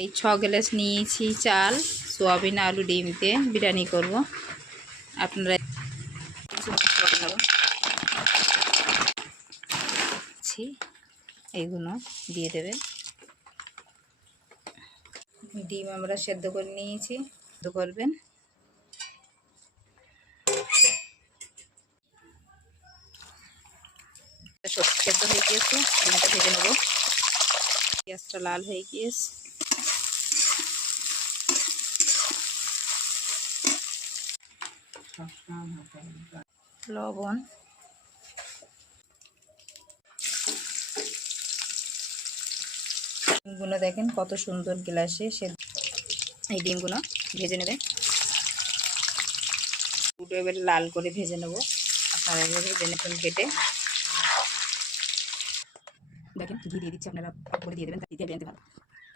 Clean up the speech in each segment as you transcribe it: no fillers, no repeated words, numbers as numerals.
এই 6 গ্লাস নিয়েছি চাল, সোয়াবিন আলু ডিম দিয়ে বিরিয়ানি করব। আপনারা এইগুলো দিয়ে দেবেন। ডিম আমরা সেদ্ধ করে নিয়েছি, সেদ্ধ করবেন। সেদ্ধ হয়ে গিয়েছে, ডিমটা ভেজে নেব। পেঁয়াজটা লাল হয়ে গিয়েছে, লবণ, ডিমগুলো দেখেন কত সুন্দর গ্লাসে এই ডিমগুলো ভেজে নেবে। দুটো এবার লাল করে ভেজে নেব। আপনারা এভাবে ভেজে নেবেন কেটে। দেখেন ঘি দিয়ে দিচ্ছি, আপনারা করে দিয়ে দেবেন, দিয়ে আনতে ভালো।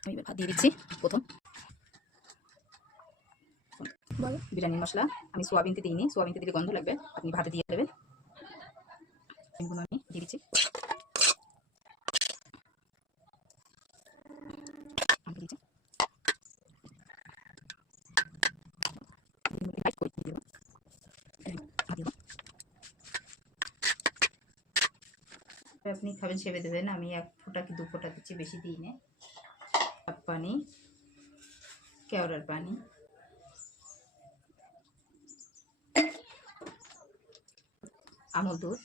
আমি এবার ভাত দিয়ে দিচ্ছি। প্রথম বিরিয়ানি মশলা আমি সোয়াবিনতে দিইনি, সোয়াবিনতে দিলে গন্ধ লাগবে, আপনি ভাতে দিয়ে দেবেন। ডিমগুলো আমি দিয়ে দিচ্ছি। আপনি খাবেন সেবে দেবেন। আমি 1 ফোঁটা কি 2 ফোঁটা দিচ্ছি, বেশি দিই না। পানি, কেওড়ার পানি, আমুল দুধ,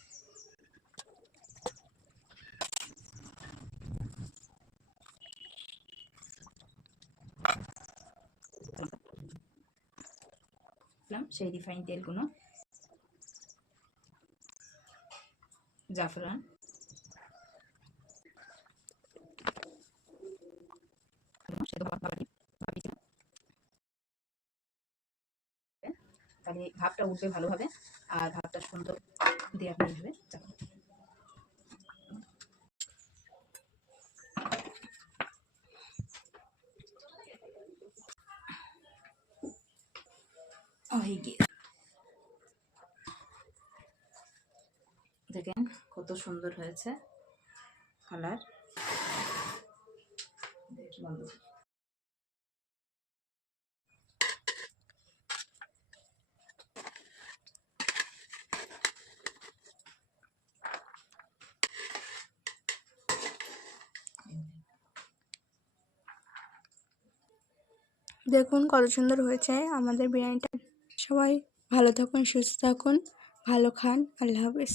সেই রিফাইন তেলগুলো, জাফরান, তাহলে ভাবটা উঠবে ভালোভাবে, আর ভাবটা সুন্দর দিয়ে আপনি এইভাবে চাপান। দেখেন কত সুন্দর হয়েছে কালার। দেখুন কত সুন্দর হয়েছে আমাদের বিরিয়ানিটা। সবাই ভালো থাকুন, সুস্থ থাকুন, ভালো খান। আল্লাহ হাফেজ।